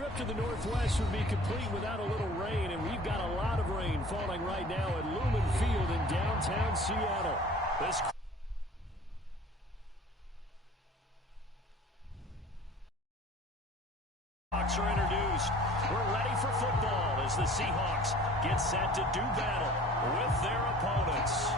trip to the Northwest would be complete without a little rain, and we've got a lot of rain falling right now at Lumen Field in downtown Seattle. This Seahawks are introduced. We're ready for football as the Seahawks get set to do battle with their opponents.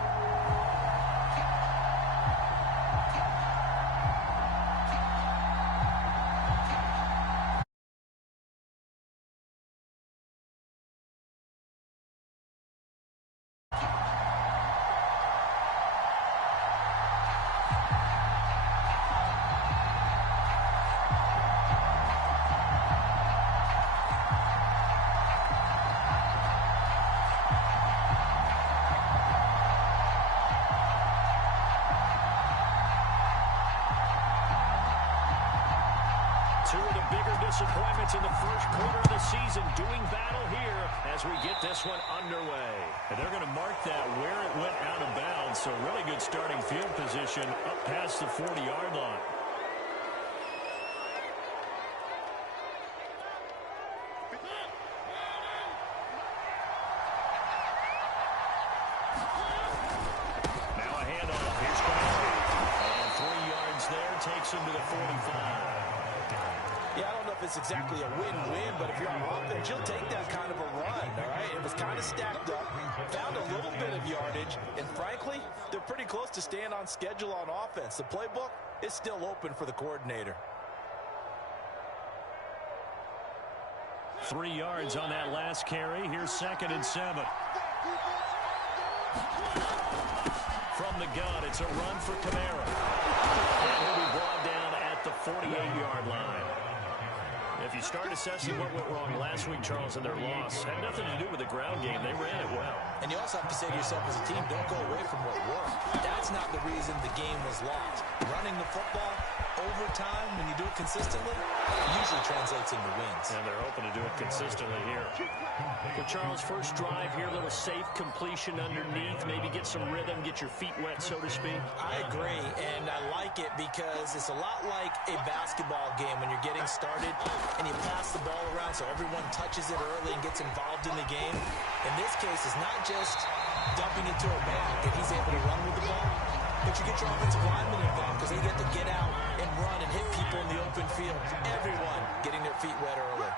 Two of the bigger disappointments in the first quarter of the season doing battle here as we get this one underway. And they're going to mark that where it went out of bounds, so really good starting field position up past the 40-yard line. Now a handoff. Here's Kamara. And 3 yards there takes him to the 45. Yeah, I don't know if it's exactly a win-win, but if you're on offense, you'll take that kind of a run, all right? It was kind of stacked up, found a little bit of yardage, and frankly, they're pretty close to staying on schedule on offense. The playbook is still open for the coordinator. 3 yards on that last carry. Here's 2nd and 7. From the gun, it's a run for Kamara. And he'll be brought down at the 48-yard line. If you start assessing what went wrong last week, Charles, in their loss, had nothing to do with the ground game. They ran it well. And you also have to say to yourself as a team, don't go away from what worked. That's not the reason the game was lost. Running the football over time, when you do it consistently, it usually translates into wins. And they're hoping to do it consistently here. So, Charles, first drive here, a little safe completion underneath, maybe get some rhythm, get your feet wet, so to speak. I agree, and I like it because it's a lot like a basketball game when you're getting started and you pass the ball around so everyone touches it early and gets involved in the game. In this case, it's not just dumping it to a back and he's able to run with the ball, but you get your offensive linemen involved because they get to get out and run and hit people in the open field. Everyone getting their feet wet early.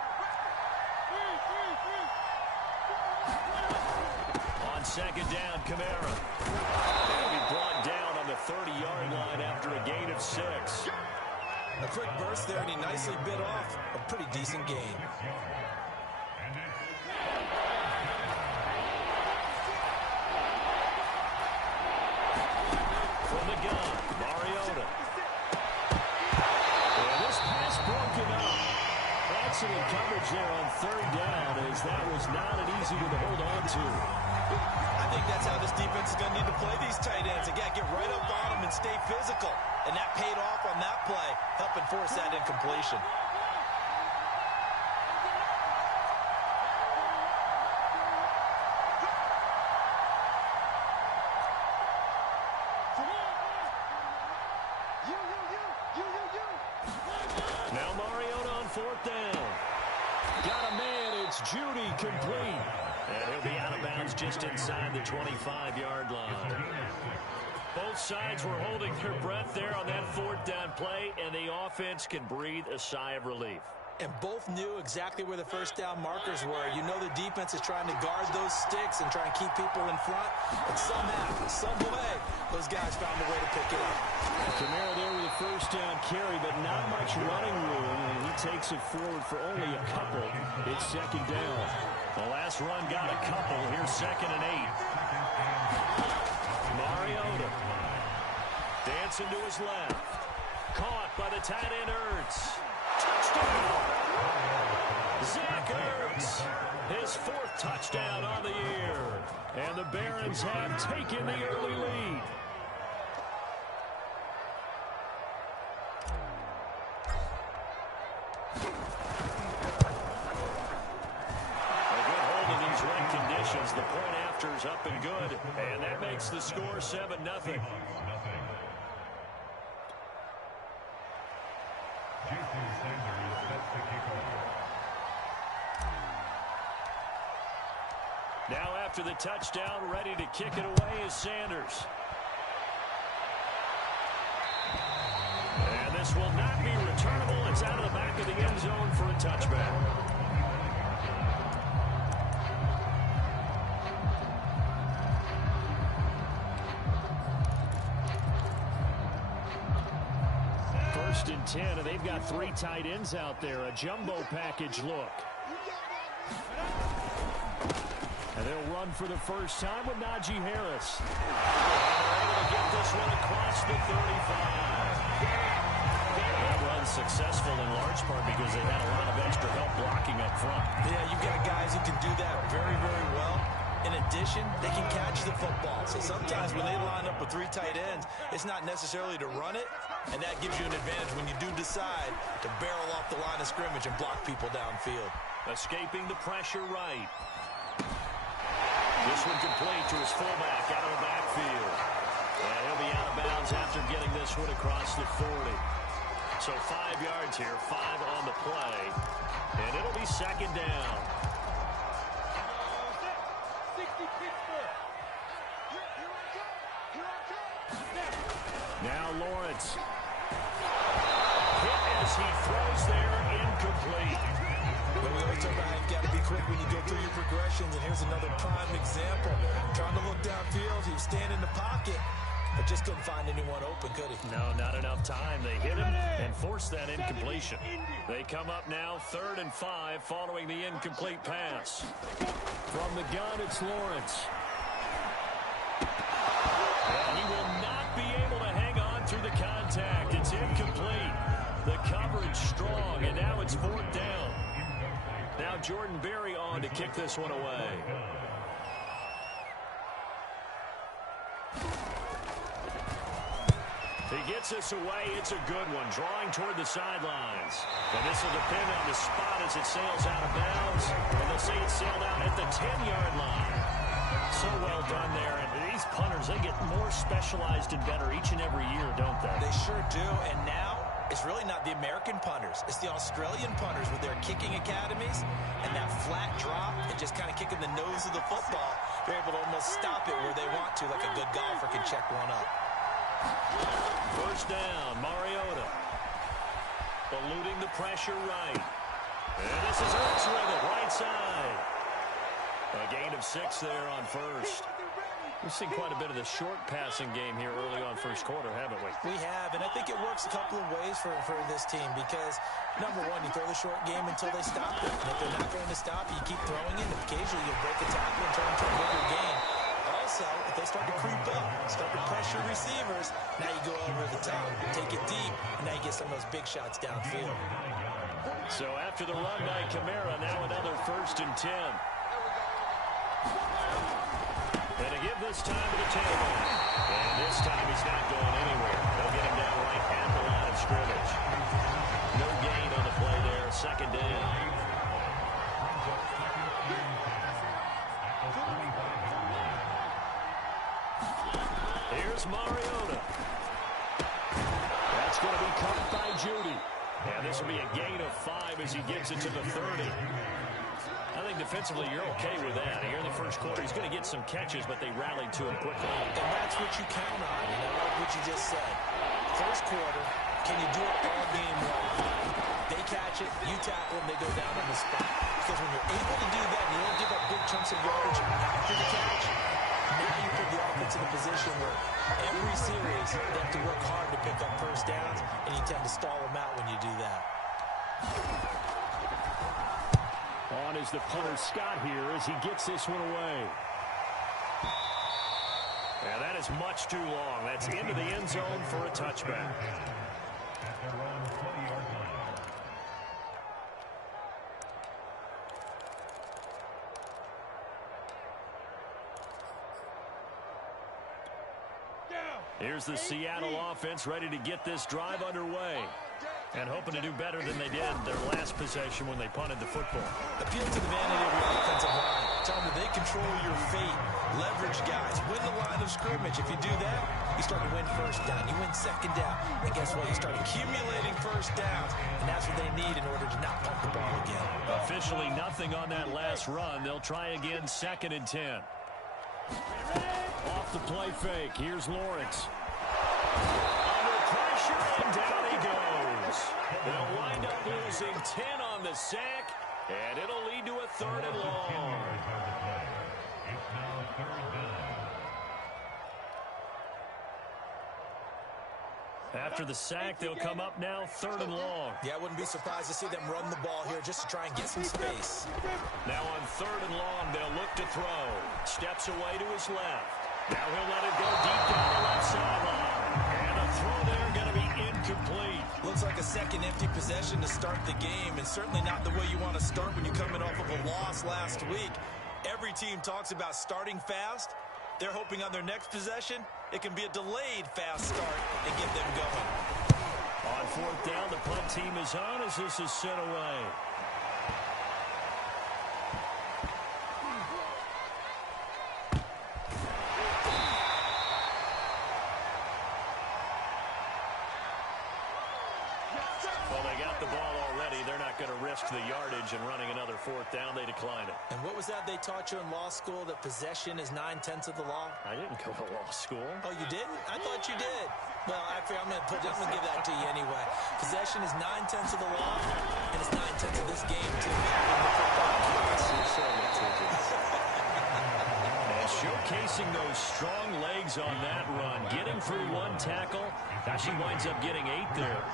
On 2nd down, Kamara. He'll be brought down on the 30-yard line after a gain of 6. A quick burst there, and he nicely bit off a pretty decent gain. From the gun, Mariota. And this pass broken up. Excellent coverage there on 3rd down, as that was not an easy one to hold on to. I think that's how this defense is going to need to play these tight ends. Again, get right up on them and stay physical. And that paid off on that play, helping force that incompletion. Now Mariota on 4th down. Got a man, it's Judy, complete. And he'll be out of bounds just inside the 25-yard line. Both sides were holding their breath there on that 4th down play, and the offense can breathe a sigh of relief. And both knew exactly where the first down markers were. You know the defense is trying to guard those sticks and try and keep people in front. And somehow, some way, those guys found a way to pick it up. Kamara there with a first down carry, but not much running room, and he takes it forward for only a couple. It's 2nd down. The last run got a couple. Here's 2nd and 8. Mariota dancing to his left. Caught by the tight end Ertz. Touchdown! Zach Ertz, his 4th touchdown on the year. And the Barons have taken the early lead. A good hold in these wet conditions. The point after is up and good. And that makes the score 7-0. Now after the touchdown, ready to kick it away is Sanders. And this will not be returnable. It's out of the back of the end zone for a touchback. First and 10, and they've got 3 tight ends out there. A jumbo package look. And they'll run for the first time with Najee Harris. And they're able to get this one across the 35. That run's successful in large part because they had a lot of extra help blocking up front. Yeah, you've got guys who can do that very, very well. In addition, they can catch the football. So sometimes when they line up with 3 tight ends, it's not necessarily to run it, and that gives you an advantage when you do decide to barrel off the line of scrimmage and block people downfield. Escaping the pressure right. This one complete to his fullback out of the backfield. And he'll be out of bounds after getting this one across the 40. So 5 yards here, 5 on the play. And it'll be second down. Now Lawrence. Hit as he throws there, incomplete. Well, we always talk about how you've got to be quick when you go through your progressions, and here's another prime example. Trying to look downfield, he was standing in the pocket, but just couldn't find anyone open, could he? No, not enough time. They hit him and forced that incompletion. They come up now 3rd and 5 following the incomplete pass. From the gun, it's Lawrence. And he will not be able to hang on through the contact. It's incomplete. The coverage strong, and now it's 4th down. Now Jordan Berry on to kick this one away. He gets this away. It's a good one. Drawing toward the sidelines. And this will depend on the spot as it sails out of bounds. And they'll say it sailed out at the 10-yard line. So well done there. And these punters, they get more specialized and better each and every year, don't they? They sure do. And now it's really not the American punters. It's the Australian punters with their kicking academies and that flat drop and just kind of kicking the nose of the football. They're able to almost stop it where they want to, like a good golfer can check one up. First down, Mariota. Eluding the pressure right. And this is Hurts with it, right side. A gain of 6 there on first. We've seen quite a bit of the short passing game here early on first quarter, haven't we? We have, and I think it works a couple of ways for this team because, number one, you throw the short game until they stop it. And if they're not going to stop you, you keep throwing it, and occasionally you'll break a tackle and turn into a bigger game. Also, if they start to creep up, start to pressure receivers, now you go over the top, take it deep, and now you get some of those big shots downfield. So after the run by Kamara, now another 1st and 10. And to give this time to the tailback. And this time he's not going anywhere. They'll get him down right at the line of scrimmage. No gain on the play there. 2nd down. Here's Mariota. That's going to be caught by Judy. And this will be a gain of 5 as he gets it to the 30. I think defensively you're okay with that. Here in the first quarter, he's going to get some catches, but they rallied to him quickly. And that's what you count on. And I love what you just said. First quarter, can you do it all game long? They catch it, you tackle them, they go down on the spot. Because when you're able to do that and you don't give up big chunks of yardage after the catch, now you put the offense in a position where every series they have to work hard to pick up first downs, and you tend to stall them out when you do that. On is the punter Scott here as he gets this one away. And that is much too long. That's into the end zone for a touchback. Here's the Seattle offense ready to get this drive underway. And hoping to do better than they did their last possession when they punted the football. Appeal to the vanity of your offensive line. time that they control your fate. Leverage guys, win the line of scrimmage. If you do that, you start to win first down. You win second down. And guess what? You start accumulating first downs. And that's what they need in order to not pump the ball again. Officially nothing on that last run. They'll try again, 2nd and 10. Off the play fake. Here's Lawrence. Under pressure, and down he goes. They'll wind up losing 10 on the sack, and it'll lead to a 3rd and long. After the sack, they'll come up now 3rd and long. Yeah, I wouldn't be surprised to see them run the ball here just to try and get some space. Now on 3rd and long, they'll look to throw. Steps away to his left. Now he'll let it go deep down the left sideline. And a throw there going to be incomplete. Looks like a second empty possession to start the game, and certainly not the way you want to start when you're coming off of a loss last week. Every team talks about starting fast. They're hoping on their next possession, it can be a delayed fast start and get them going. On 4th down, the punt team is on as this is sent away. Well, they got the ball already. They're not going to risk the yardage and running another 4th down. They decline it. And what was that they taught you in law school, that possession is 9/10 of the law? I didn't go to law school. Oh, you didn't? I thought you did. Well, actually, I'm going to give that to you anyway. Possession is 9/10 of the law, and it's 9/10 of this game, too. And showcasing those strong legs on that run. Getting through one tackle. Actually winds up getting 8 there.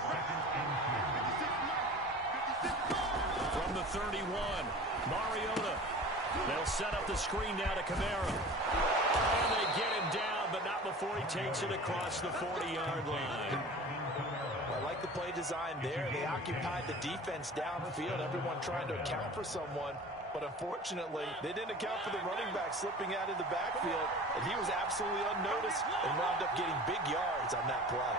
From the 31, Mariota. They'll set up the screen now to Kamara. And they get him down, but not before he takes it across the 40-yard line. I like the play design there. They occupied the defense downfield, everyone trying to account for someone. But unfortunately, they didn't account for the running back slipping out of the backfield, and he was absolutely unnoticed and wound up getting big yards on that play.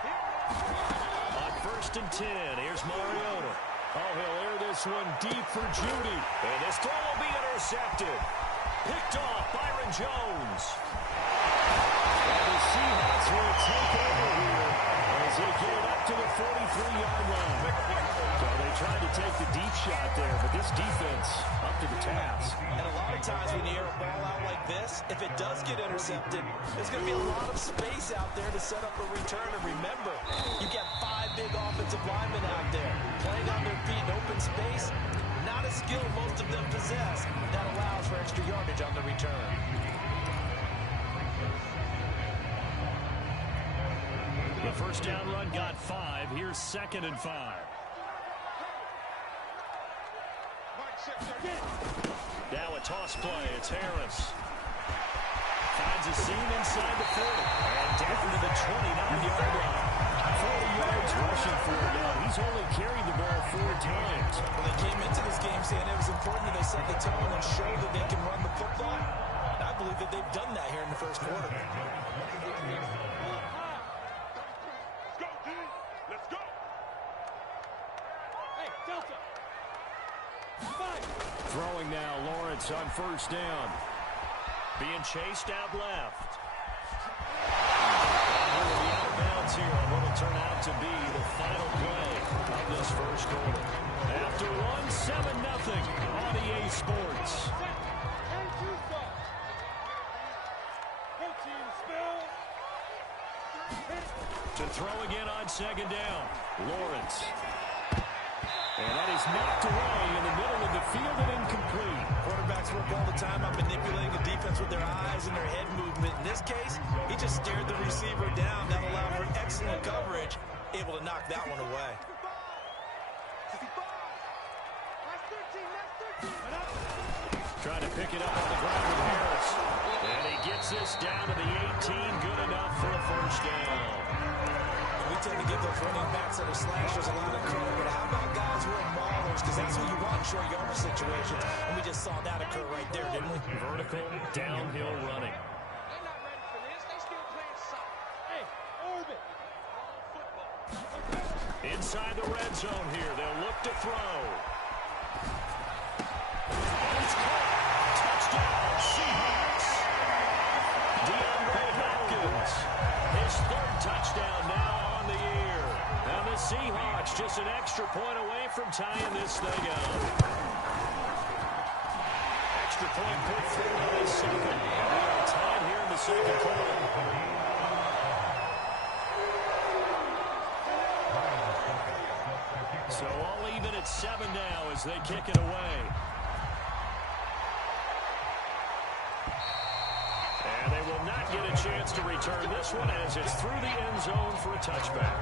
On 1st and 10, here's Mariota. Oh, he'll air this one deep for Judy. And this throw will be intercepted. Picked off Byron Jones. And the Seahawks will take over here as they get it up to the 43-yard line. So they tried to take the deep shot there, but this defense up to the task. And a lot of times when you air a ball out like this, if it does get intercepted, there's going to be a lot of space out there to set up a return. And remember, you got 5 big offensive linemen out there playing on their feet in open space. Not a skill most of them possess. That allows for extra yardage on the return. The 1st down run got 5. Here's 2nd and 5. Now a toss play. It's Harris. Finds a seam inside the 40. And down to the 29-yard line. 40 yards rushing for him now. He's only carried the ball 4 times. When they came into this game saying it was important that they set the tone and show that they can run the football, and I believe that they've done that here in the 1st quarter. Let's go. Hey, Delta. Throwing now, Lawrence on 1st down. Being chased out left. And he'll be out of bounds here on what will turn out to be the final play of this 1st quarter. After 1-7-0 on EA Sports. To throw again on 2nd down. Lawrence. And that is knocked away in the middle of the field and incomplete. Quarterbacks work all the time on manipulating the defense with their eyes and their head movement. In this case, he just stared the receiver down. That allowed for excellent coverage, able to knock that one away. Trying to pick it up on the ground with Harris. And he gets this down to the 18. Good enough for a 1st down. We tend to give those running backs that are slashers a lot of credit, but how about guys who are maulers? Because that's who you want in short yardage situations. And we just saw that occur right there, didn't we? Vertical, downhill running. They're not ready for this. They still playing soft. Hey, orbit. Inside the red zone here. They'll look to throw. And it's caught. Touchdown. just an extra point away from tying this thing up. Extra point put through on his second. And we are tied here in the second quarter. So all even at 7 now as they kick it away. And they will not get a chance to return this one as it's through the end zone for a touchback.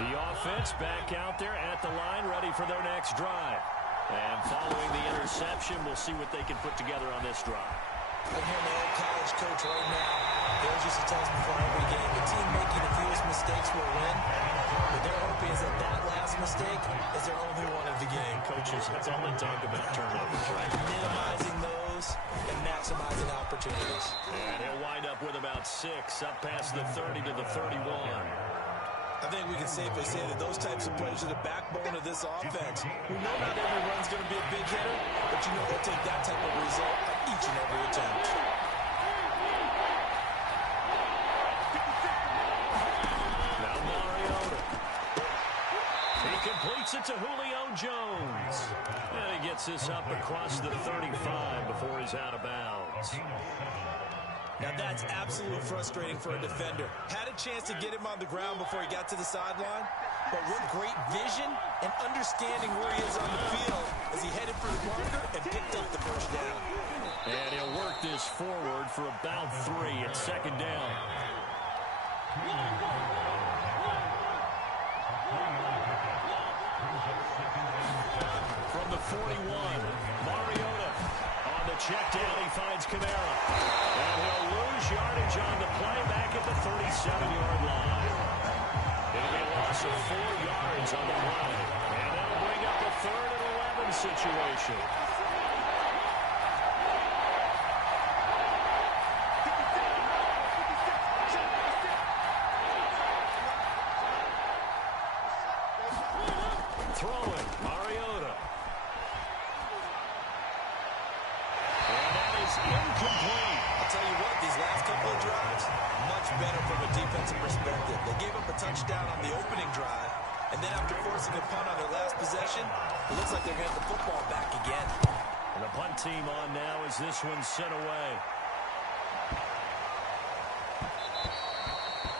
The offense back out there at the line, ready for their next drive. And following the interception, we'll see what they can put together on this drive. I'm hearing my old college coach right now. He always used to tell us before every game, the team making the fewest mistakes will win. What they're hoping is that that last mistake is their only one of the game. Coaches, that's all they talk about, turnovers, right? Minimizing those and maximizing opportunities. And he'll wind up with about 6, up past the 30 to the 31. I think we can safely say that those types of plays are the backbone of this offense. We know not every run's going to be a big hitter, but you know they'll take that type of result at each and every attempt. Now Mariota. He completes it to Julio Jones. And he gets this up across the 35 before he's out of bounds. Now that's absolutely frustrating for a defender. Had a chance to get him on the ground before he got to the sideline, but what great vision and understanding where he is on the field as he headed for the marker and picked up the first down. And he'll work this forward for about 3 at second down. From the 41, Mariota on the check down, he finds Kamara. And he'll lose yardage on the play back at the 37-yard line. It'll be a loss of 4 yards on the play. And that'll bring up a 3rd and 11 situation. Throwing, Mariota. And that is incomplete. I'll tell you what, these last couple of drives, much better from a defensive perspective. They gave up a touchdown on the opening drive, and then after forcing a punt on their last possession, it looks like they're going to have the football back again. And the punt team on now as this one's sent away.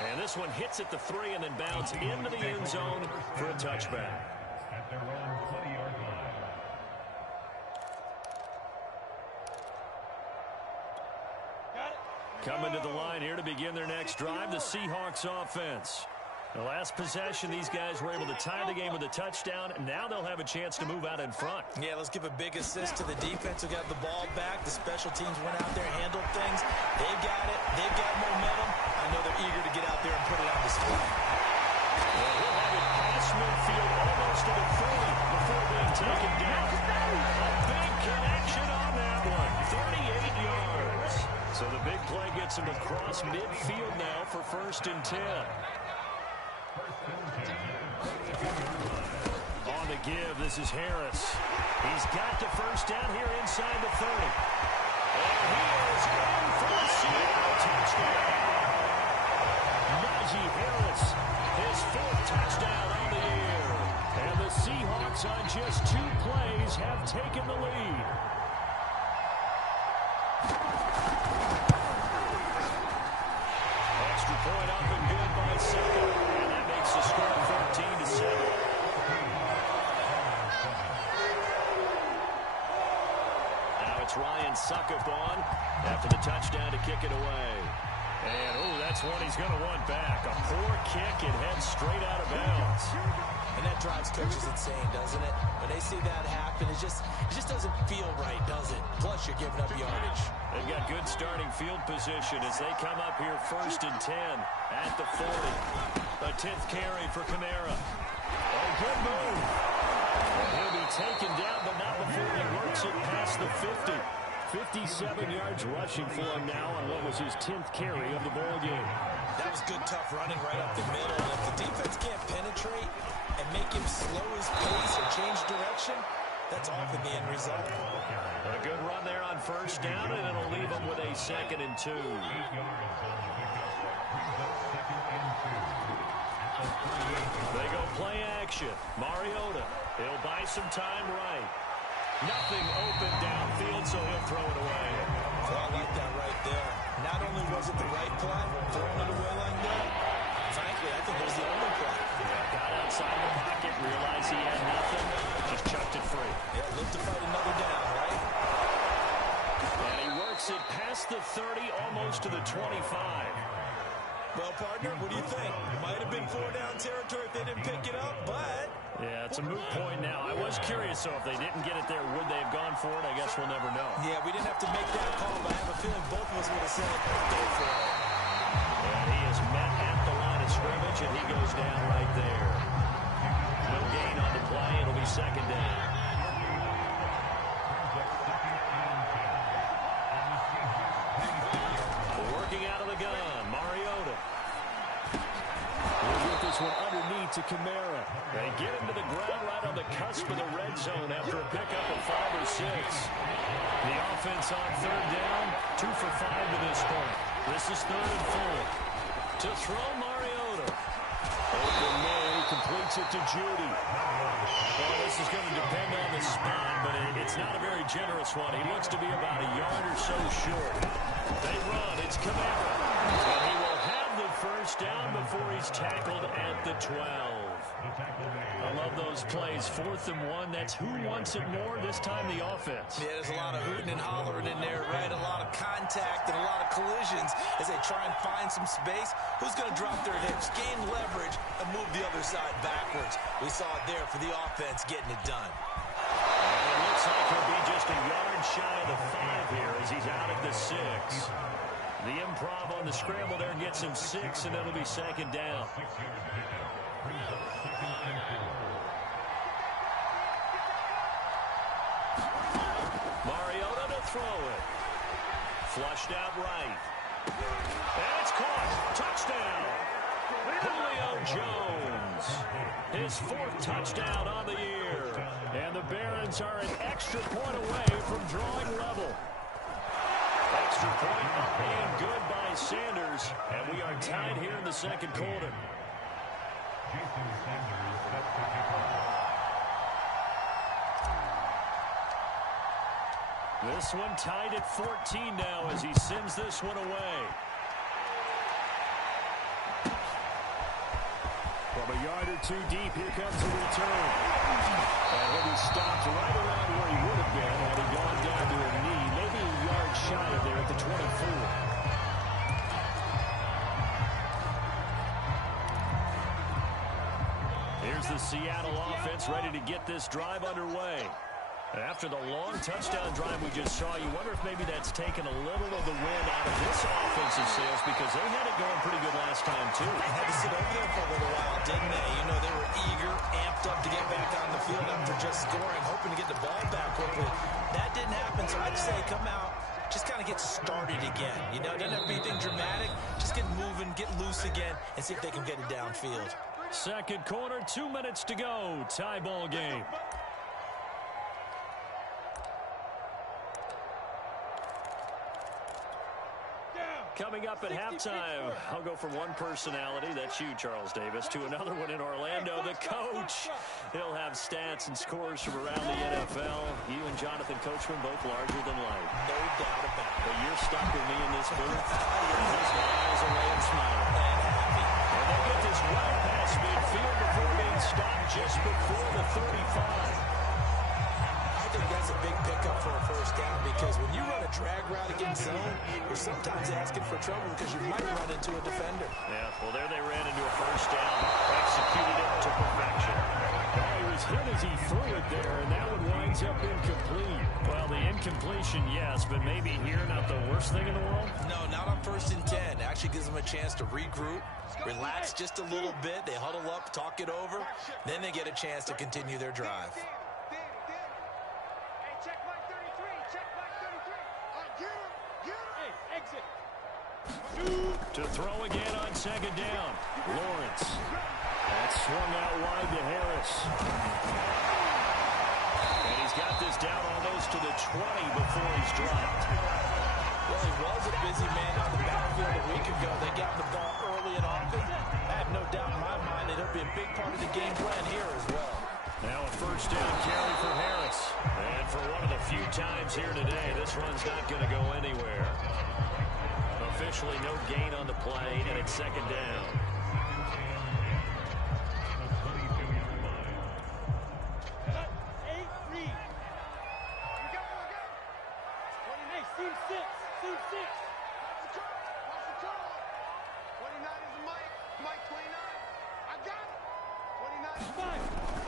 And this one hits at the 3 and then bounds into the end zone for a touchback. Coming to the line here to begin their next drive, the Seahawks offense. The last possession, these guys were able to tie the game with a touchdown, and now they'll have a chance to move out in front. Yeah, let's give a big assist to the defense who got the ball back. The special teams went out there, handled things. They've got it. They've got momentum. I know they're eager to get out there and put it on display. Well, he'll have it past midfield almost to the 40 before being taken down. A big connection on that one, 38 yards. So the big play gets him across midfield now for 1st and 10. On the give, this is Harris. He's got the 1st down here inside the 30. And he is in for the Seattle touchdown. Najee Harris, his 4th touchdown on the year. And the Seahawks on just 2 plays have taken the lead. Extra point up and good by second. And that makes the score 13-7. Now it's Ryan Suckup on after the touchdown to kick it away. And, oh, that's one he's going to want back. A poor kick, it heads straight out of bounds. And that drives coaches insane, doesn't it? When they see that happen, it just doesn't feel right, does it? Plus, you're giving up yardage. They've got good starting field position as they come up here 1st and 10 at the 40. A 10th carry for Kamara. Oh, good move. And he'll be taken down, but not before he works it past the 50. 57 yards rushing for him now on what was his 10th carry of the ball game. That was good, tough running right up the middle. And if the defense can't penetrate and make him slow his pace or change direction, that's often the end result. A good run there on 1st down, and it'll leave him with a 2nd and 2. They go play action. Mariota. He'll buy some time right. Nothing open downfield, so he'll throw it away. Well, I like that right there. Not only was it the right play, throwing it away like that, frankly, I think it was the only play. Yeah, got outside the pocket, realized he had nothing, just chucked it free. Yeah, look to fight another down, right? And he works it past the 30, almost to the 25. Well, partner, what do you think? Might have been 4-down territory if they didn't pick it up, but... Yeah, it's a moot point now. I was curious, so if they didn't get it there, would they have gone for it? I guess we'll never know. Yeah, we didn't have to make that call, but I have a feeling both of us would have said, go for it. And he is met at the line of scrimmage, and he goes down right there. No gain on the play. It'll be second down. Working out of the gun, Mariota. We'll get this one underneath to Kamara. They get him to the ground right on the cusp of the red zone after a pickup of 5 or 6. The offense on third down, 2 for 5 to this point. This is 3rd and 4. To throw, Mariota. Open man, he completes it to Judy. Well, this is going to depend on the spot, but it's not a very generous one. He looks to be about a yard or so short. They run, it's Kamara. And he will have the first down before he's tackled at the 12. I love those plays. 4th and 1. That's who wants it more, this time the offense. Yeah, there's a lot of hooting and hollering in there, right? A lot of contact and a lot of collisions as they try and find some space. Who's going to drop their hips, gain leverage, and move the other side backwards? We saw it there for the offense getting it done. It looks like he'll be just a yard shy of the 5 here as he's out at the 6. The improv on the scramble there gets him 6, and it'll be second down. Mariota to throw it. Flushed out right. And it's caught. Touchdown. Julio Jones. His 4th touchdown on the year. And the Barons are an extra point away from drawing level. Extra point up and good by Sanders. And we are tied here in the second quarter. This one tied at 14 now as he sends this one away. From a yard or 2 deep, here comes the return. And he'll be stopped right around where he would have been had he gone down to a knee, maybe a yard shy of there at the 24. Here's the Seattle offense ready to get this drive underway. After the long touchdown drive we just saw, you wonder if maybe that's taken a little of the wind out of this offensive sails because they had it going pretty good last time, too. They had to sit over there for a little while, didn't they? You know, they were eager, amped up to get back on the field after just scoring, hoping to get the ball back quickly. That didn't happen, so I'd say come out, just kind of get started again. You know, it doesn't have to be anything dramatic. Just get moving, get loose again, and see if they can get it downfield. Second quarter, 2 minutes to go. Tie ball game. Coming up at halftime, I'll go from one personality, that's you, Charles Davis, to another one in Orlando, the coach. He'll have stats and scores from around the NFL. You and Jonathan Coachman, both larger than life. No doubt about it. But you're stuck with me in this booth. Just miles away and smiling. And happy. And they get this right past midfield before being stopped just before the 35. I think that's a big pickup for a first down because when you run a drag route against zone, you're sometimes asking for trouble because you might run into a defender. Yeah, well, there they ran into a first down. Executed it to perfection. Well, he was hit as he threw it there, and that one winds up incomplete. Well, the incompletion, yes, but maybe here not the worst thing in the world? No, not on 1st and 10. Actually gives them a chance to regroup, relax just a little bit. They huddle up, talk it over. Then they get a chance to continue their drive. To throw again on second down. Lawrence. That's swung out wide to Harris. And he's got this down almost to the 20 before he's dropped. Well, he was a busy man on the battlefield a week ago. They got the ball early and often. I have no doubt in my mind that he'll be a big part of the game plan here as well. Now a first down carry for Harris. And for one of the few times here today, this run's not going to go anywhere. Officially no gain on the play, and it's second down.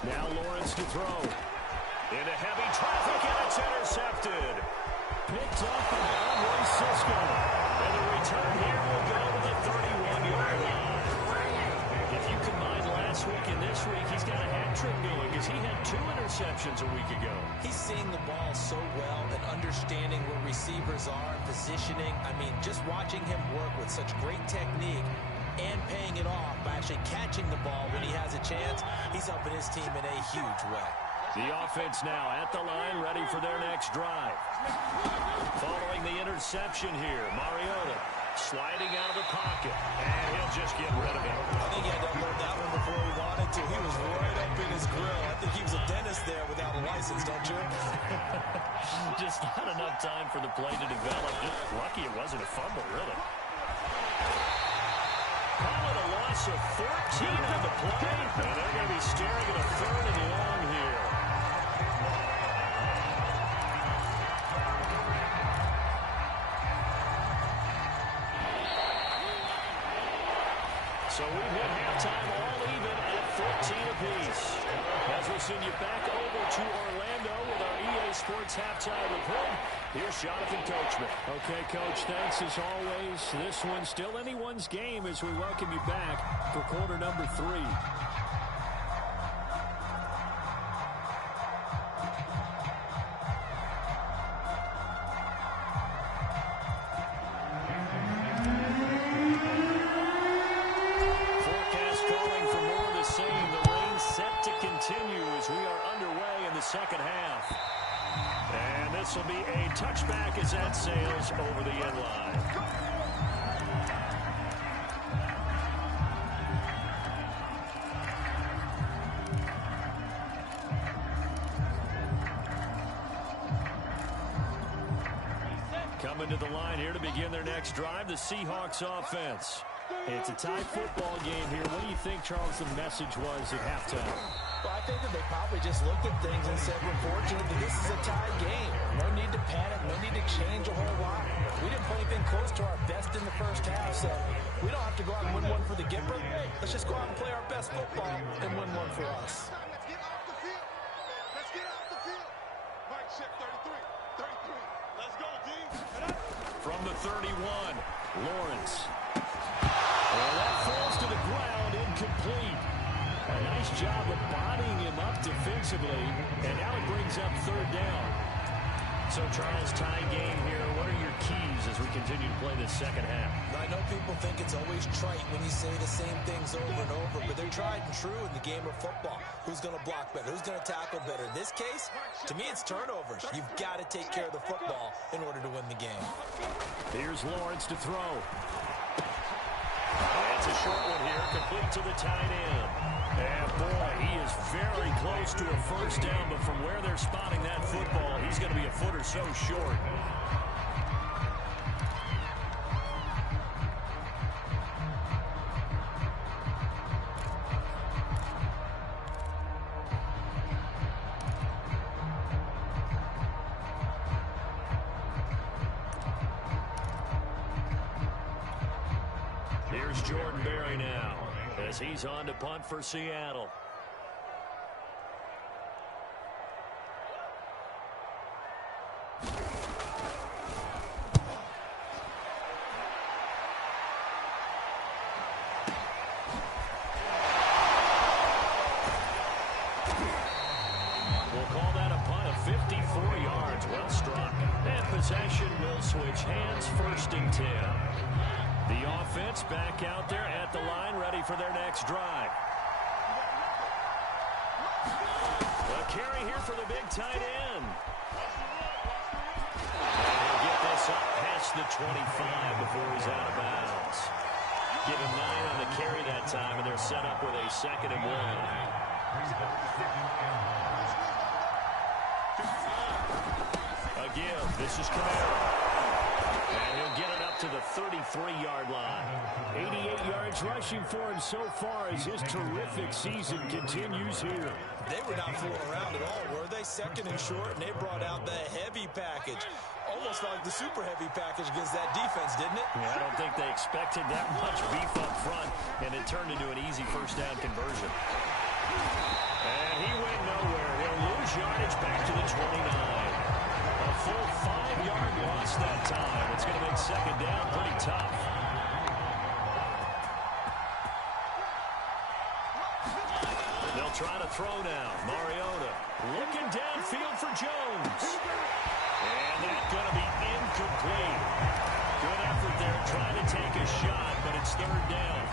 Now Lawrence to throw. Into heavy traffic, and it's intercepted. Picked up by Andre Cisco. And the return here will go to the 31-yard line. If you combine last week and this week, he's got a hat trick going because he had 2 interceptions a week ago. He's seeing the ball so well and understanding where receivers are, positioning. I mean, just watching him work with such great technique and paying it off by actually catching the ball when he has a chance, he's helping his team in a huge way. The offense now at the line, ready for their next drive. Following the interception here, Mariota sliding out of the pocket, and he'll just get rid of it. I think he had to unload that one before he wanted to. He was right up in his grill. I think he was a dentist there without a license, don't you? Just not enough time for the play to develop. Just lucky it wasn't a fumble, really. Call it a loss of 14 on the play, and they're going to be staring at a 3rd and long here. So we've hit halftime all even at 14 apiece. As we send you back over to Orlando with our EA Sports halftime report, here's Jonathan Coachman. Okay, Coach, thanks as always. This one's still anyone's game as we welcome you back for quarter number 3. Second half. And this will be a touchback as that sails over the end line. Coming to the line here to begin their next drive, the Seahawks offense. It's a tie football game here. What do you think, Charles, the message was at halftime? Well, I think that they probably just looked at things and said, we're fortunate that this is a tie game. No need to panic. No need to change a whole lot. We didn't play anything close to our best in the first half, so we don't have to go out and win one for the Gipper. Let's just go out and play our best football and win one for us. Let's get off the field. Let's get off the field. Mike, check 33. 33. Let's go, D. From the 31, Lawrence. Well, that falls to the ground, incomplete. A nice job of bodying him up defensively, and now it brings up 3rd down. So, Charles, tie game here. What are your keys as we continue to play this second half? I know people think it's always trite when you say the same things over and over, but they're tried and true in the game of football. Who's going to block better? Who's going to tackle better? In this case, to me, it's turnovers. You've got to take care of the football in order to win the game. Here's Lawrence to throw. That's a short one here, complete to the tight end. And boy, he is very close to a first down, but from where they're spotting that football, he's going to be a foot or so short. Here's Jordan Berry now, as he's on to punt for Seattle. We'll call that a punt of 54 yards. Well struck. And possession will switch hands, 1st and 10. The offense back out there at the line, ready for their next drive. A carry here for the big tight end. And he'll get this up past past the 25 before he's out of bounds. Give him 9 on the carry that time, and they're set up with a 2nd and 1. A give. This is Camaro. And he'll get it up to the 33-yard line. 88 yards rushing for him so far as his terrific season continues here. They were not fooling around at all, were they? 2nd and short, and they brought out the heavy package. Almost like the super heavy package against that defense, didn't it? Yeah, I don't think they expected that much beef up front, and it turned into an easy 1st down conversion. And he went nowhere. He'll lose yardage back to the 29. A full 5-yard loss that time. It's going to make 2nd down pretty tough. They'll try to throw now. Mariota looking downfield for Jones. And that's going to be incomplete. Good effort there trying to take a shot, but it's 3rd down.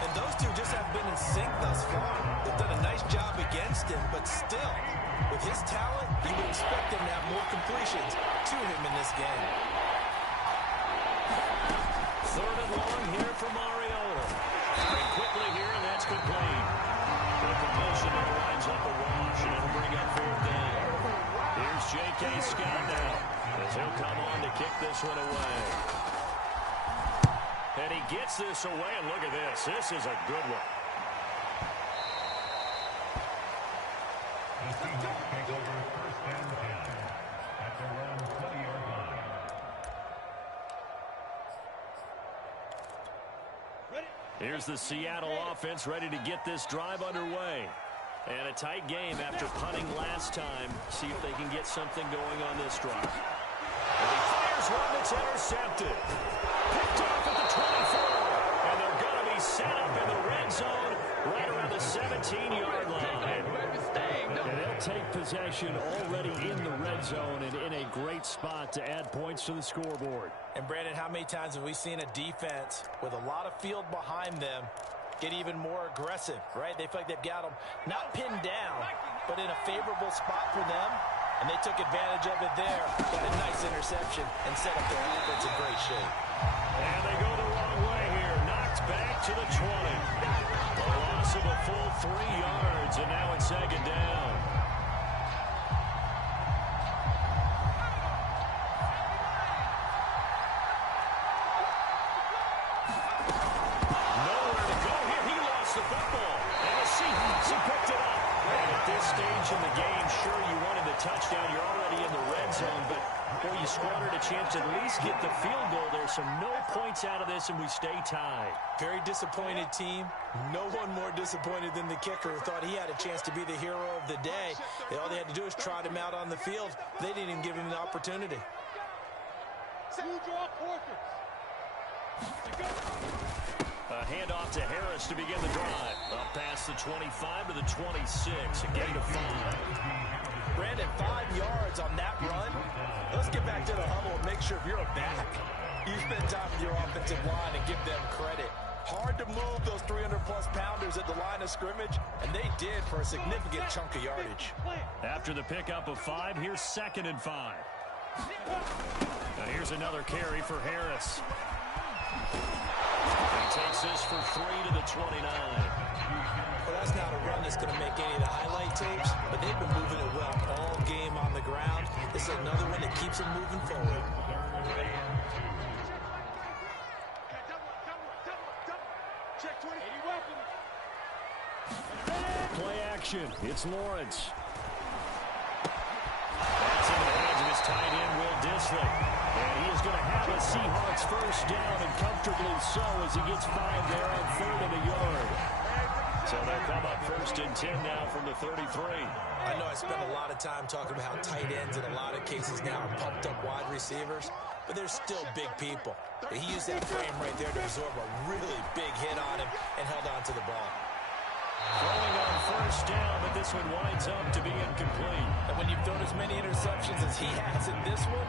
And those two just have been in sync thus far. They've done a nice job against him, but still, with his talent, you would expect him to have more completions to him in this game. 3rd and long here for Mariota. And quickly here, and that's complete. The completion there lines up a wash, and it'll bring up 4th down. Here's J.K. Scott now, as he'll come on to kick this one away. And he gets this away, and look at this. This is a good one. Here's the Seattle offense ready to get this drive underway. And a tight game after punting last time. See if they can get something going on this drive. And he fires one that's intercepted. Picked off at the 24. And they're going to be set up in the red zone right around the 17-yard line. And they'll take possession already in the red zone and in a great spot to add points to the scoreboard. And, Brandon, how many times have we seen a defense with a lot of field behind them get even more aggressive, right? They feel like they've got them not pinned down, but in a favorable spot for them, and they took advantage of it there. Got a nice interception and set up their offense in great shape. And they go the wrong way here. Knocked back to the 20. A loss of a full 3 yards, and now it's 2nd down. Nowhere to go here. He lost the football. And the Seahawks have picked it up. And at this stage in the game, sure, you wanted the touchdown. You're already in the red zone, but boy, you squandered a chance to at least get the field goal there. So no points out of this, and we stay tied. Very disappointed team. No one more disappointed than the kicker, who thought he had a chance to be the hero of the day. All they had to do was trot him out on the field. They didn't even give him the opportunity. A handoff to Harris to begin the drive. Up past the 25 to the 26. A gain of 5. Brandon, 5 yards on that run. Let's get back to the huddle and make sure if you're a back, you spend time with your offensive line and give them credit. Hard to move those 300-plus pounders at the line of scrimmage, and they did for a significant chunk of yardage. After the pickup of 5, here's 2nd and 5. Now here's another carry for Harris. He takes this for 3 to the 29. Well, that's not a run that's going to make any of the highlight tapes, but they've been moving it well all game on the ground. This is another one that keeps them moving forward. Play action. It's Lawrence. That's into the hands of his tight end, Will Dissly. And he is going to have a Seahawks 1st down, and comfortably so, as he gets 5 there on 3rd and a yard. So they'll come up 1st and 10 now from the 33. I know I spent a lot of time talking about how tight ends in a lot of cases now are pumped up wide receivers, but they're still big people. He used that frame right there to absorb a really big hit on him and held on to the ball. Throwing on 1st down, but this one winds up to be incomplete. And when you've thrown as many interceptions as he has in this one,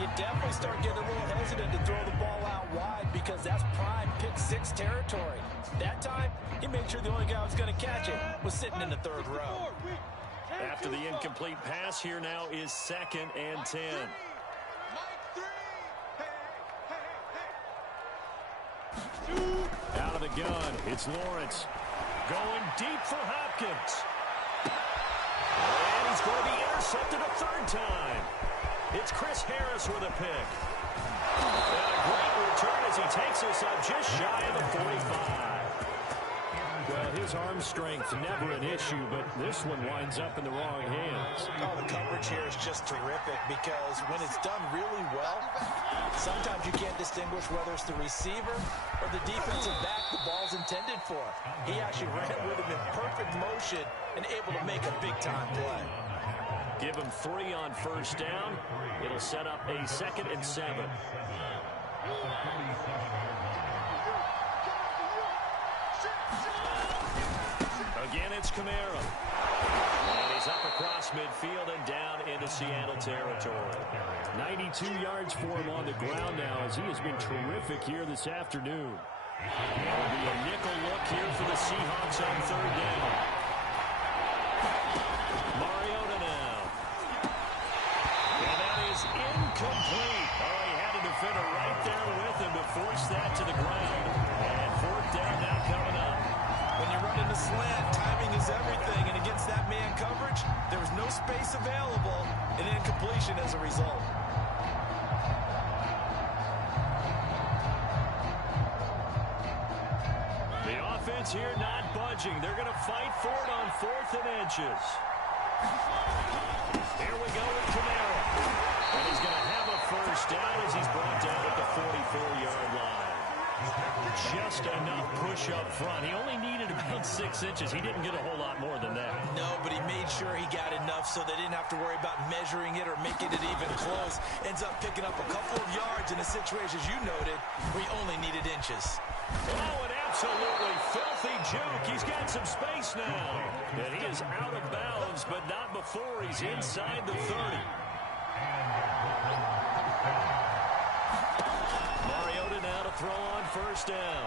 you definitely start getting a little hesitant to throw the ball out wide, because that's prime pick 6 territory. That time, he made sure the only guy who was going to catch it was sitting in the 3rd row. After the incomplete pass, here now is 2nd and 10. gun. It's Lawrence. Going deep for Hopkins. And he's going to be intercepted a third time. It's Chris Harris with a pick. And a great return as he takes us up just shy of the 45. Well, his arm strength never an issue, but this one winds up in the wrong hands. Oh, the coverage here is just terrific because when it's done really well, sometimes you can't distinguish whether it's the receiver or the defensive back the ball's intended for. He actually ran with him in perfect motion and able to make a big-time play. Give him 3 on first down. It'll set up a 2nd and 7. Again, it's Kamara. And he's up across midfield and down into Seattle territory. 92 yards for him on the ground now as he has been terrific here this afternoon. It'll be a nickel look here for the Seahawks on 3rd down. Mariota now. And that is incomplete. Oh, he had a defender right there with him to force that to the ground. And 4th down now coming up. When you run in the slant, timing is everything, and against that man coverage, there was no space available, and incompletion as a result. The offense here not budging. They're going to fight for it on 4th and inches. Here we go with Kamara. And he's going to have a first down as he's brought down at the 44-yard line. Just enough push up front. He only needed about 6 inches. He didn't get a whole lot more than that. No, but he made sure he got enough so they didn't have to worry about measuring it or making it even close. Ends up picking up a couple of yards in a situation, as you noted, where he only needed inches. Oh, an absolutely filthy juke. He's got some space now. And he is out of bounds, but not before he's inside the 30. Mariota now to throw on first down.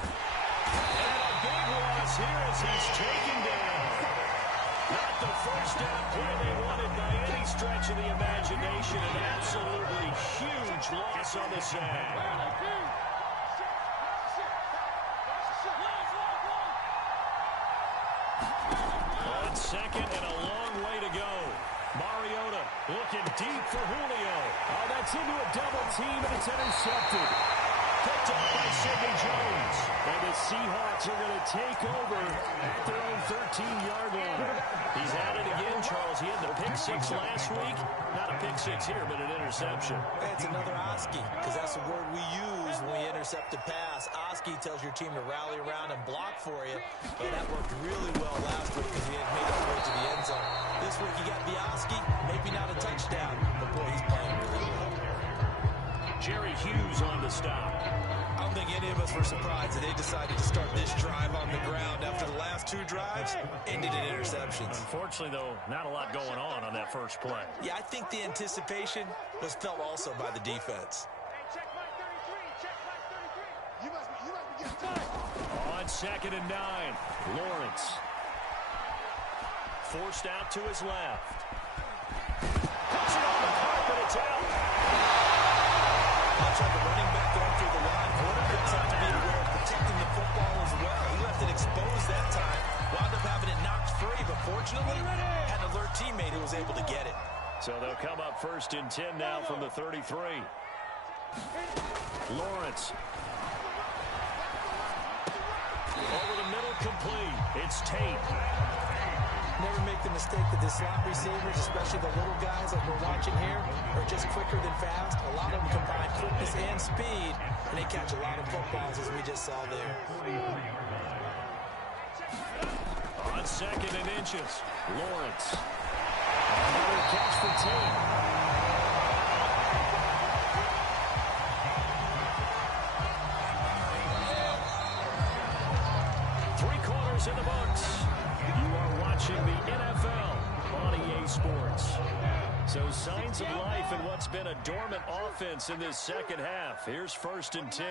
And a big loss here as he's taken down. Not the first down play they wanted by any stretch of the imagination. An absolutely huge loss on the sack. On 2nd and a long way to go. Mariota looking deep for Julio. Oh, that's into a double team, and it's intercepted. Picked up by Sidney Jones. And the Seahawks are going to take over at their own 13-yard line. He's at it again, Charles. He had the pick 6 last week. Not a pick 6 here, but an interception. It's another Oski, because that's the word we use when we intercept a pass. Oski tells your team to rally around and block for you. But that worked really well last week because he had made his way to the end zone. This week he got the Oski, maybe not a touchdown, but boy, he's playing really well. Jerry Hughes on the stop. I don't think any of us were surprised that they decided to start this drive on the ground after the last 2 drives ended in interceptions. Unfortunately, though, not a lot going on that first play. Yeah, I think the anticipation was felt also by the defense. On 2nd and 9, Lawrence. Forced out to his left. Puts it on the carpet, it's out. Much like a running back going through the line, quarterbacks have to be aware of protecting the football as well. He left it exposed that time, wound up having it knocked free, but fortunately had an alert teammate who was able to get it. So they'll come up 1st and 10 now from the 33. Lawrence. Over the middle, complete. It's Tate. Never make the mistake that the slot receivers, especially the little guys like we're watching here, are just quicker than fast. A lot of them combine quickness and speed, and they catch a lot of footballs, as we just saw there. On 2nd and inches, Lawrence. Another catch for Tate. In the books. You are watching the NFL on EA Sports. So signs of life in what's been a dormant offense in this second half. Here's 1st and 10.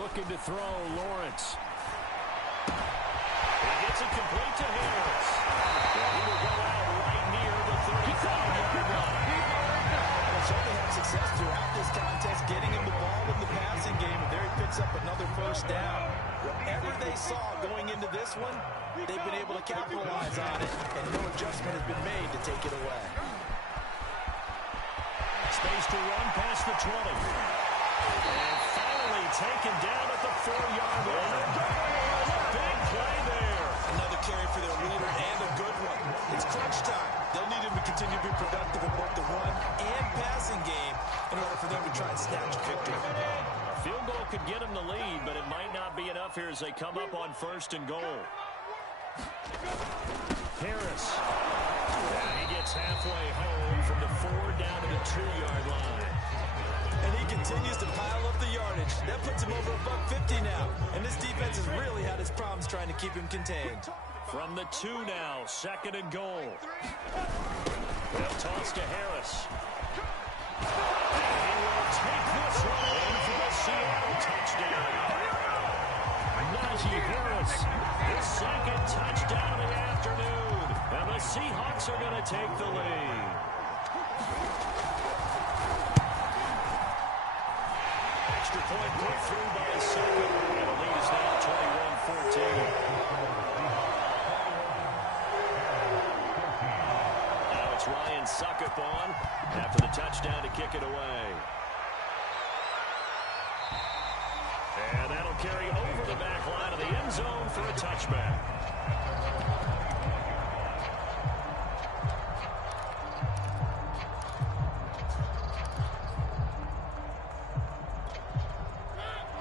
Looking to throw, Lawrence. He gets it complete to Harris. He will go out right near they saw going into this one, they've been able to capitalize on it, and no adjustment has been made to take it away. Space to run past the 20. And finally taken down at the 4-yard line. Big play there. Another carry for their leader and a good one. It's crunch time. They'll need him to continue to be productive in both the run and passing game in order for them to try and snatch a victory. A field goal could get them the lead, but it might not be enough here as they come up on 1st and goal. Harris. And he gets halfway home from the 4 down to the 2-yard line. And he continues to pile up the yardage. That puts him over $150 now. And this defense has really had its problems trying to keep him contained. From the 2 now, 2nd and goal. They'll toss to Harris. And he will take this one in for the Seattle touchdown. Najee Harris, his 2nd touchdown of the afternoon. And the Seahawks are going to take the lead. Extra point put through by a 2nd. And the lead is now 21-14. Now it's Ryan Succop on after the touchdown to kick it away. And that'll carry over the back line of the end zone for a touchback.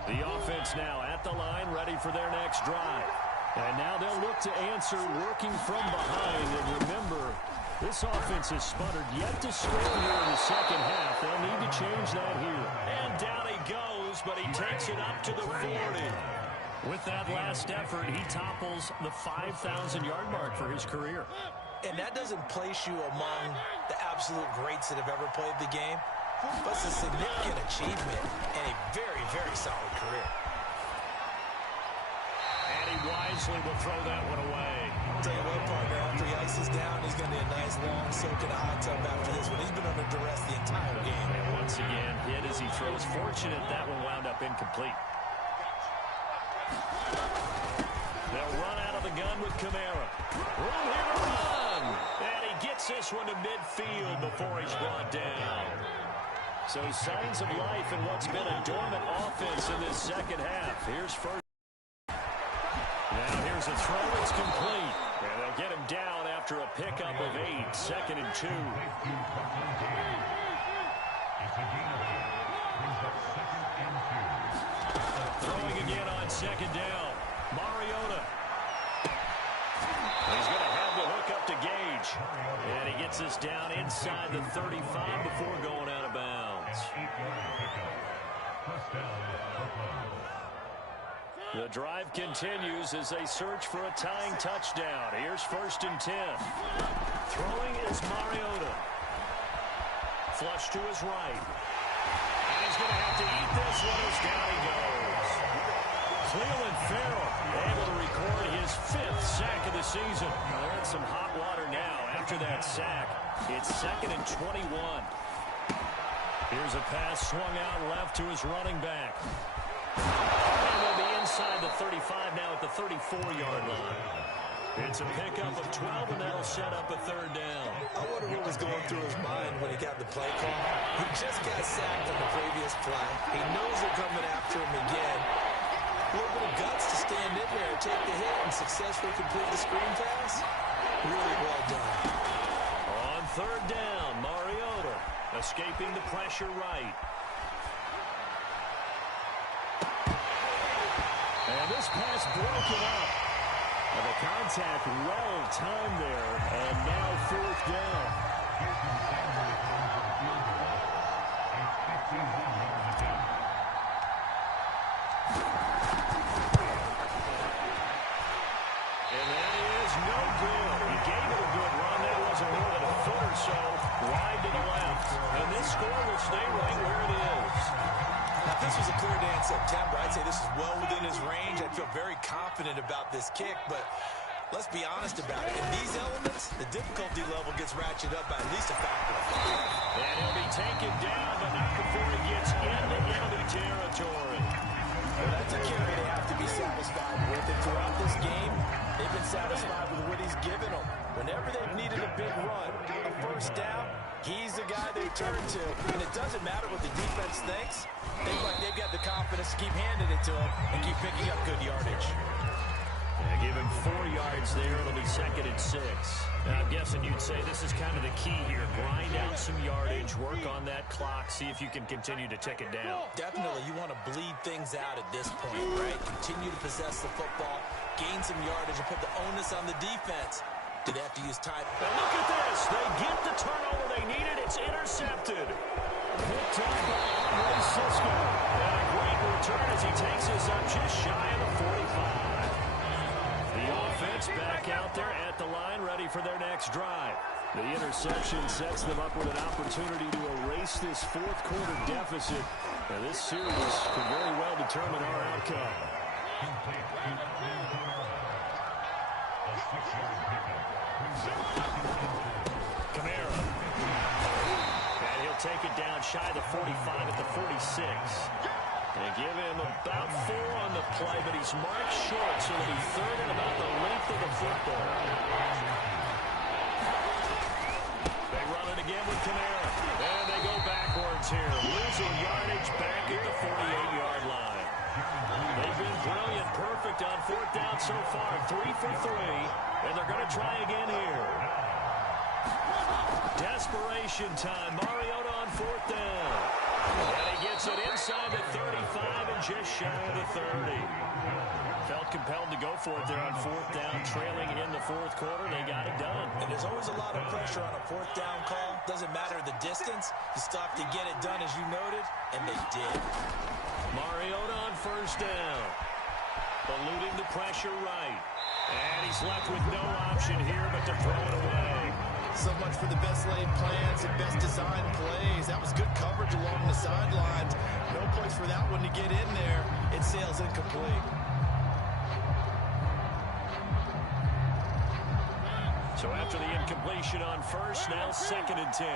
The offense now at the line, ready for their next drive. And now they'll look to answer working from behind. And remember, this offense has sputtered yet to score here in the second half. They'll need to change that here. And down he goes, but he takes it up to the 40. With that last effort, he topples the 5,000-yard mark for his career. And that doesn't place you among the absolute greats that have ever played the game, but it's a significant achievement and a very, very solid career. And he wisely will throw that one away. I'll tell you what, partner, after he ices down, he's going to be a nice long soak in a hot tub after this one. He's been under duress the entire game. And once again, hit as he throws. Fortunate that one wound up incomplete. They'll run out of the gun with Kamara. Room here to run. And he gets this one to midfield before he's brought down. So signs of life in what's been a dormant offense in this second half. Here's first. Now here's a throw. It's complete. And they'll get him down after a pickup of 8. 2nd and 2. Throwing again on 2nd down. Mariota. He's going to have the hook up to Gage. And he gets us down inside the 35 before going out of bounds. The drive continues as they search for a tying touchdown. Here's 1st and 10. Throwing is Mariota. Flush to his right. And he's going to have to eat this one as down he goes. Cleveland Farrell able to record his 5th sack of the season. They're in some hot water now after that sack. It's 2nd and 21. Here's a pass swung out left to his running back. And they'll be inside the 35 now at the 34-yard line. It's a pickup of 12, and that'll set up a 3rd down. I wonder what was going through his mind when he got the play call. He just got sacked on the previous play. He knows they're coming after him again. A little bit of guts to stand in there, take the hit, and successfully complete the screen pass. Really well done. On 3rd down, Mariota escaping the pressure right. And this pass broken up. And the contact well timed there, and now 4th down. And that is no good. He gave it a good run. That wasn't more than a foot or so wide to the left. And this score will stay right where it is. Now, if this was a clear day in September, I'd say this is well within his range. I'd feel very confident about this kick, but let's be honest about it. In these elements, the difficulty level gets ratcheted up by at least a factor of 5. And he'll be taken down, but not before he gets into enemy territory. Well, that's a carry they have to be satisfied with. If satisfied with what he's given them. Whenever they've needed a big run, a first down, he's the guy they turn to. And it doesn't matter what the defense thinks. They look like they've got the confidence to keep handing it to him and keep picking up good yardage. Yeah, give him 4 yards there. It'll be 2nd and 6. Now, I'm guessing you'd say this is kind of the key here. Grind out some yardage, work on that clock, see if you can continue to tick it down. Definitely, you want to bleed things out at this point, right? Continue to possess the football, gain some yardage, and put the onus on the defense. Do they have to use time? Now look at this. They get the turnover they needed. It's intercepted. Picked up by Andre Cisco. And a great return as he takes us up just shy of the 45. The offense back out there at the line, ready for their next drive. The interception sets them up with an opportunity to erase this fourth quarter deficit. And this series could very well determine our outcome. Kamara. And he'll take it down shy of the 45 at the 46. They give him about 4 on the play, but he's marked short, so it'll be 3rd and about the length of the football. They run it again with Kamara. And they go backwards here. Losing yardage back at the 48-yard line. They've been brilliant, perfect on 4th down so far. 3 for 3, and they're going to try again here. Desperation time. Mariota on 4th down. And he gets it inside the 35 and just shy of the 30. Felt compelled to go for it there on 4th down, trailing in the 4th quarter. They got it done. And there's always a lot of pressure on a 4th down call. Doesn't matter the distance. You still have to get it done, as you noted, and they did. Mariota on 1st down. Eluding the pressure right. And he's left with no option here but to throw it away. So much for the best laid plans and best designed plays. That was good coverage along the sidelines. No place for that one to get in there. It sails incomplete. So after the incompletion on 1st, now 2nd and 10.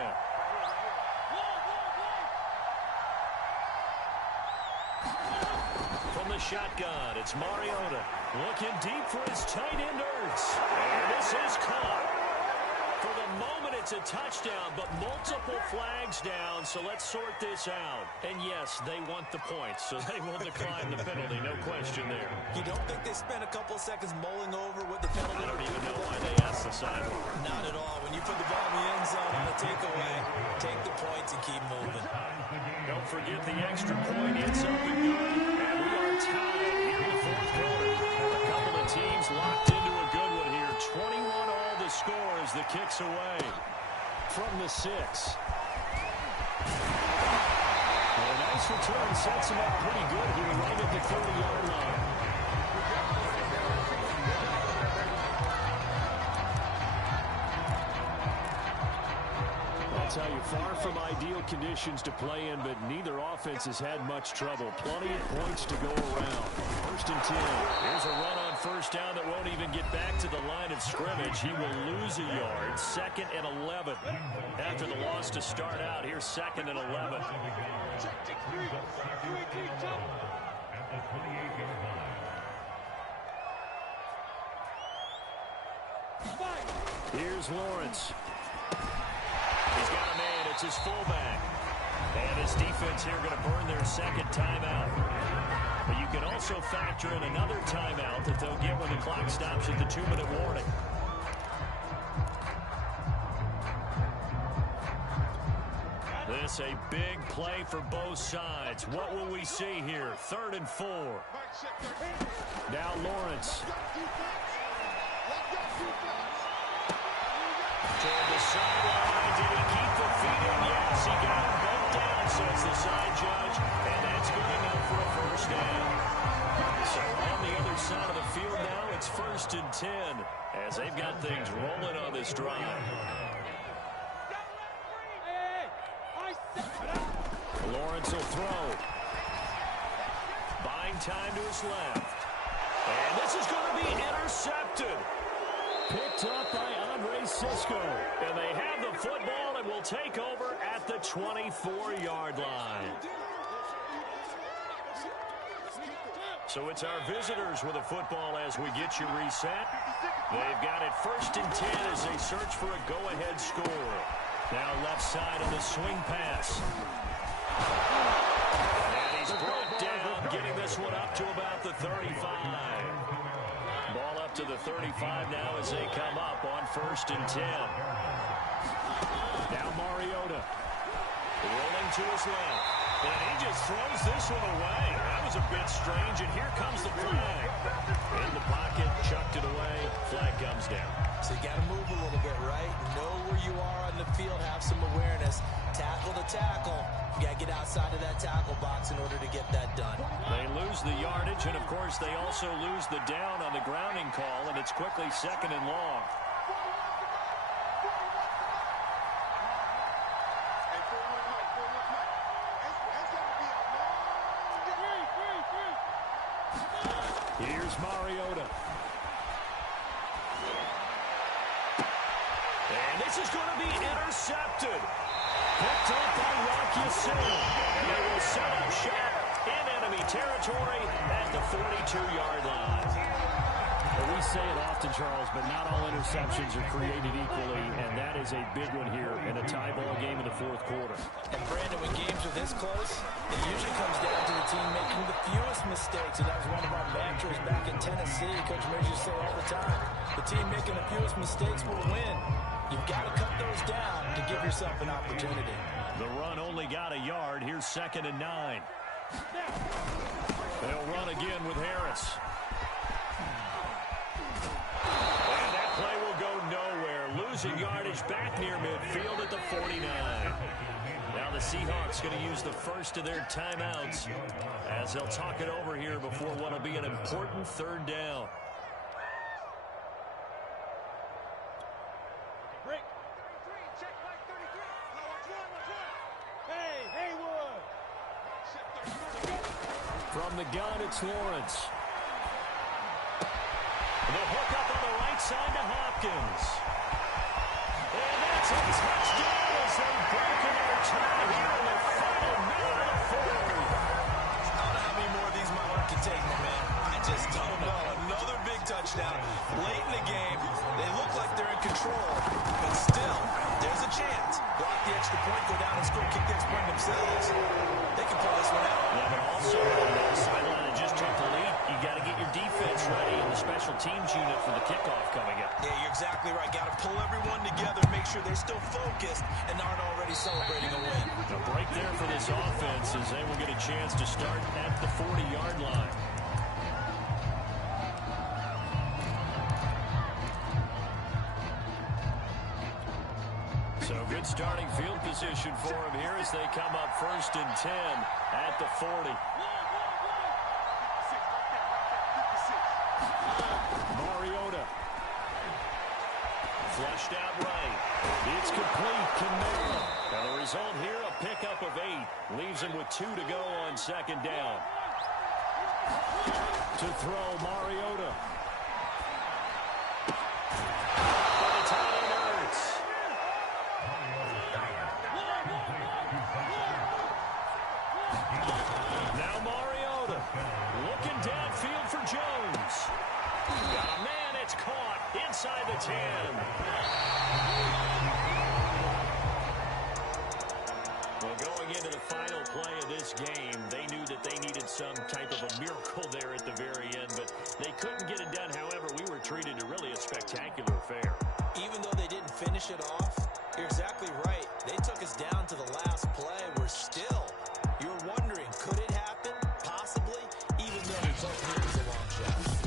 From the shotgun, it's Mariota. Looking deep for his tight end, Ertz. And this is caught. For the moment, it's a touchdown, but multiple flags down, so let's sort this out. And yes, they want the points, so they will decline the penalty, no question there. You don't think they spent a couple seconds mulling over what the penalty? I don't even know why they asked the sideline. Not at all. When you put the ball in the end zone on a takeaway, take the points and keep moving. Don't forget the extra point. It's up and good. And we are tied here in the 4th quarter. A couple of teams locked into a good one here. 21 all the score as the kick's away from the 6. And a nice return sets him up pretty good here right at the 30-yard line. I'll tell you, far from ideal conditions to play in, but neither offense has had much trouble. Plenty of points to go around. 1st and 10. Here's a run on 1st down that won't even get back to the line of scrimmage. He will lose a yard. 2nd and 11. After the loss to start out, here's 2nd and 11. Here's Lawrence. He's got a man. It's his fullback. And his defense here going to burn their 2nd timeout. But you can also factor in another timeout that they'll get when the clock stops at the 2-minute warning. This a big play for both sides. What will we see here? 3rd and 4. Now Lawrence. Toward the sideline. Did he keep the feet in? Yes, he got them both down, says the side judge. And that's good enough for a 1st down. So on the other side of the field now, it's 1st and 10 as they've got things rolling on this drive. Lawrence will throw. Buying time to his left. And this is going to be intercepted. Picked up by Andre Cisco. And they have the football and will take over at the 24-yard line. So it's our visitors with a football as we get you reset. They've got it 1st and 10 as they search for a go-ahead score. Now left side on the swing pass. And he's brought down, getting this one up to about the 35. Ball up to the 35 now as they come up on 1st and 10. Now Mariota rolling to his left. And he just throws this one away. That was a bit strange, and here comes the flag. In the pocket, chucked it away. Flag comes down. So you got to move a little bit, right? Know where you are on the field, have some awareness. Tackle to tackle. You got to get outside of that tackle box in order to get that done. They lose the yardage, and of course they also lose the down on the grounding call, and it's quickly 2nd and long. Here's Mariota. And this is going to be intercepted. Picked up by Rocky Soon. And they will set up shop in enemy territory at the 42-yard line. Well, we say it often, Charles, but not all interceptions are created equally, and that is a big one here in a tie ball game in the 4th quarter. And Brandon, when games are this close, it usually comes down to the team making the fewest mistakes. And that was one of our mantras back in Tennessee. Coach Major used to say all the time, the team making the fewest mistakes will win. You've got to cut those down to give yourself an opportunity. The run only got a yard. Here's 2nd and 9. They'll run again with Harris. And that play will go nowhere. Losing yardage back near midfield at the 49. Now the Seahawks going to use the first of their timeouts as they'll talk it over here before what will be an important 3rd down. From the gun, it's Lawrence. The hook up on the right side to Hopkins. And that's a touchdown as they've broken their tie here in the final minute of the 4th. I don't know how many more of these my heart can take, my man. I just don't know. Another big touchdown. Late in the game, they look like they're in control, but still, there's a chance. Block the extra point, go down and score, kick the extra point themselves. They can pull this one out. Yeah, but also on the sideline that just took the lead, you got to get your defense ready in the special teams unit for the kickoff coming up. Yeah, you're exactly right. Got to pull everyone together, make sure they're still focused and aren't already celebrating a win. A break there for this offense as they will get a chance to start at the 40-yard line. So good starting field position for them here as they come up 1st and 10 at the 40. Mariota. Flushed out right. It's complete. Camara. And the result here, a pickup of 8. Leaves him with 2 to go on 2nd down. To throw, Mariota. For the tight end, Ertz. Now Mariota. Looking downfield for Jones. Got a man. It's caught inside the 10. Well, going into the final play of this game, they knew that they needed some type of a miracle there at the very end, but they couldn't get it done. However, we were treated to really a spectacular affair. Even though they didn't finish it off, you're exactly right. They took us down to the last play. We're still, you're wondering, could it happen? Possibly, even though we both knew it was a long shot.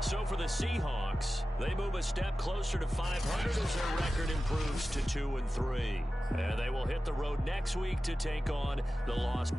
So for the Seahawks, they move a step closer to 500 as their record improves to 2-3. And they will hit the road next week to take on the Los